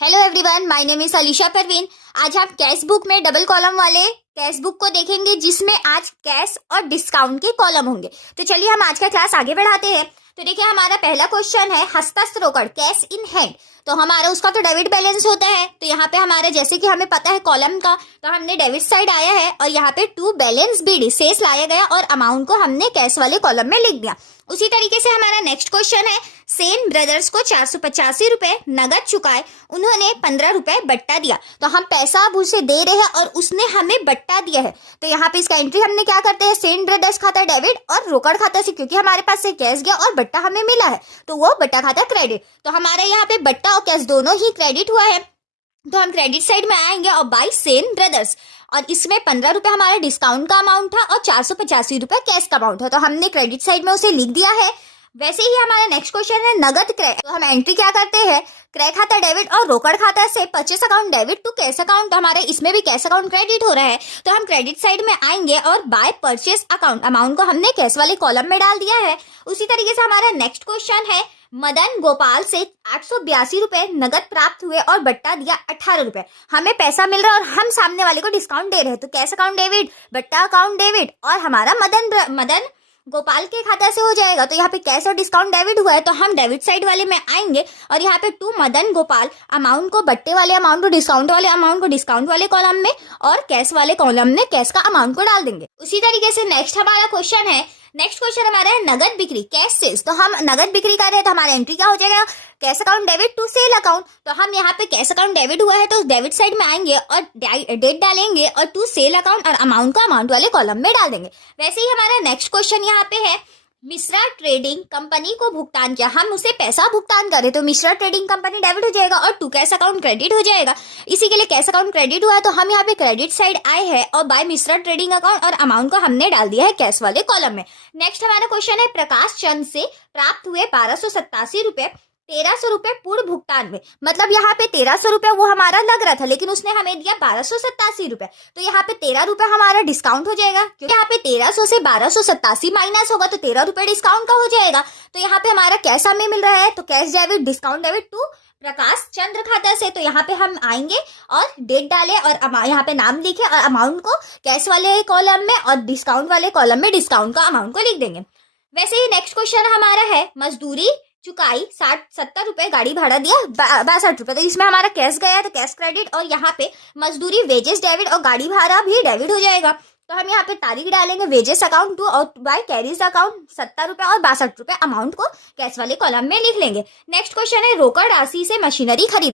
Hello everyone, my name is Alisha Parveen. आज हम cash book में डबल कॉलम वाले कैश बुक को देखेंगे, जिसमें आज कैश और डिस्काउंट के कॉलम होंगे। तो चलिए हम आज का क्लास आगे बढ़ाते हैं। तो देखिए, हमारा पहला क्वेश्चन है हस्तस्थ रोकड़, कैश इन हैंड। तो हमारा उसका तो डेबिट बैलेंस होता है। तो यहाँ पे हमारे जैसे कि हमें पता है कॉलम का, तो हमने डेबिट साइड आया है और यहाँ पे टू बैलेंस बीडी शेष लाया गया और अमाउंट को हमने कैश वाले कॉलम में लिख दिया। उसी तरीके से हमारा नेक्स्ट क्वेश्चन है, सेन ब्रदर्स को 485 रुपए नगद चुकाए, उन्होंने 15 रुपए बट्टा दिया। तो हम पैसा अब उसे दे रहे हैं और उसने हमें बट्टा दिया है। तो यहाँ पे इसका एंट्री हमने क्या करते हैं, सेन ब्रदर्स खाता डेबिट और रोकड़ खाता से, क्योंकि हमारे पास से कैश गया और बट्टा हमें मिला है तो वो बट्टा खाता क्रेडिट। तो हमारे यहाँ पे बट्टा और कैश दोनों ही क्रेडिट हुआ है। तो हम क्रेडिट साइड में आएंगे और बाय सेन ब्रदर्स, और इसमें 15 रुपए हमारा डिस्काउंट का अमाउंट था और 485 रुपए कैश का अमाउंट था। तो हमने क्रेडिट साइड में उसे लिख दिया है। वैसे ही हमारा नेक्स्ट क्वेश्चन है नगद क्रय। तो हम एंट्री क्या करते हैं, क्रय खाता डेबिट और रोकड़ खाता से purchase account debit to cash account. हमारे इसमें भी कैश अकाउंट क्रेडिट हो रहा है, तो हम क्रेडिट साइड में आएंगे और बाय परचेस अकाउंट अमाउंट को हमने कैश वाले कॉलम में डाल दिया है। उसी तरीके से हमारा नेक्स्ट क्वेश्चन है, मदन गोपाल से 882 रुपए नगद प्राप्त हुए और बट्टा दिया 18 रुपए। हमें पैसा मिल रहा है और हम सामने वाले को डिस्काउंट दे रहे हैं। तो कैश अकाउंट डेबिट, बट्टा अकाउंट डेबिट और हमारा मदन गोपाल के खाता से हो जाएगा। तो यहाँ पे कैश और डिस्काउंट डेबिट हुआ है, तो हम डेबिट साइड वाले में आएंगे और यहाँ पे टू मदन गोपाल अमाउंट को बट्टे वाले अमाउंट को डिस्काउंट वाले अमाउंट को डिस्काउंट वाले कॉलम में और कैश वाले कॉलम में कैश का अमाउंट को डाल देंगे। उसी तरीके से नेक्स्ट हमारा क्वेश्चन है, नेक्स्ट क्वेश्चन हमारा है नगद बिक्री, कैश सेल्स। तो हम नगद बिक्री कर रहे हैं, तो हमारा एंट्री क्या हो जाएगा, cash account debit to sale account. तो हम यहाँ पे कैश अकाउंट डेबिट हुआ है तो डेबिट साइड में आएंगे और डेट डालेंगे और टू सेल अकाउंट और अमाउंट को अमाउंट वाले कॉलम में डाल देंगे। वैसे ही हमारा नेक्स्ट क्वेश्चन यहाँ पे है, मिश्रा ट्रेडिंग कंपनी को भुगतान किया, हम उसे पैसा भुगतान करें तो मिश्रा ट्रेडिंग कंपनी डेबिट हो जाएगा और टू कैश अकाउंट क्रेडिट हो जाएगा। इसी के लिए कैश अकाउंट क्रेडिट हुआ है, तो हम यहाँ पे क्रेडिट साइड आए हैं और बाय मिश्रा ट्रेडिंग अकाउंट और अमाउंट को हमने डाल दिया है कैश वाले कॉलम में। नेक्स्ट हमारा क्वेश्चन है, प्रकाश चंद से प्राप्त हुए 1287 रुपए 1300 रुपए पूर्व भुगतान में। मतलब यहाँ पे 1300 रुपए वो हमारा लग रहा था, लेकिन उसने हमें दिया 1287 रुपए। तो यहाँ पे 13 रुपए हमारा डिस्काउंट हो जाएगा, क्योंकि यहाँ पे 1300 से 1287 माइनस होगा तो 13 रुपए डिस्काउंट का हो जाएगा। तो यहाँ पे हमारा कैश हमें मिल रहा है, तो cash debit discount debit to Prakash Chandra खाता से। तो यहाँ पे हम आएंगे और डेट डाले और यहाँ पे नाम लिखे और अमाउंट को कैश वाले कॉलम में और डिस्काउंट वाले कॉलम में डिस्काउंट का अमाउंट को लिख देंगे। वैसे ही नेक्स्ट क्वेश्चन हमारा है, मजदूरी चुकाई 70 रुपए, गाड़ी भाड़ा दिया 62 रुपए। तो इसमें हमारा कैश गया है तो कैश क्रेडिट, और यहाँ पे मजदूरी वेजेस डेबिट और गाड़ी भाड़ा भी डेबिट हो जाएगा। तो हम यहाँ पे तारीख डालेंगे, वेजेस अकाउंट टू और बाय कैरीज अकाउंट 70 रुपए और 62 रुपए अमाउंट को कैश वाले कॉलम में लिख लेंगे। नेक्स्ट क्वेश्चन है, रोकड़ राशि से मशीनरी खरीद।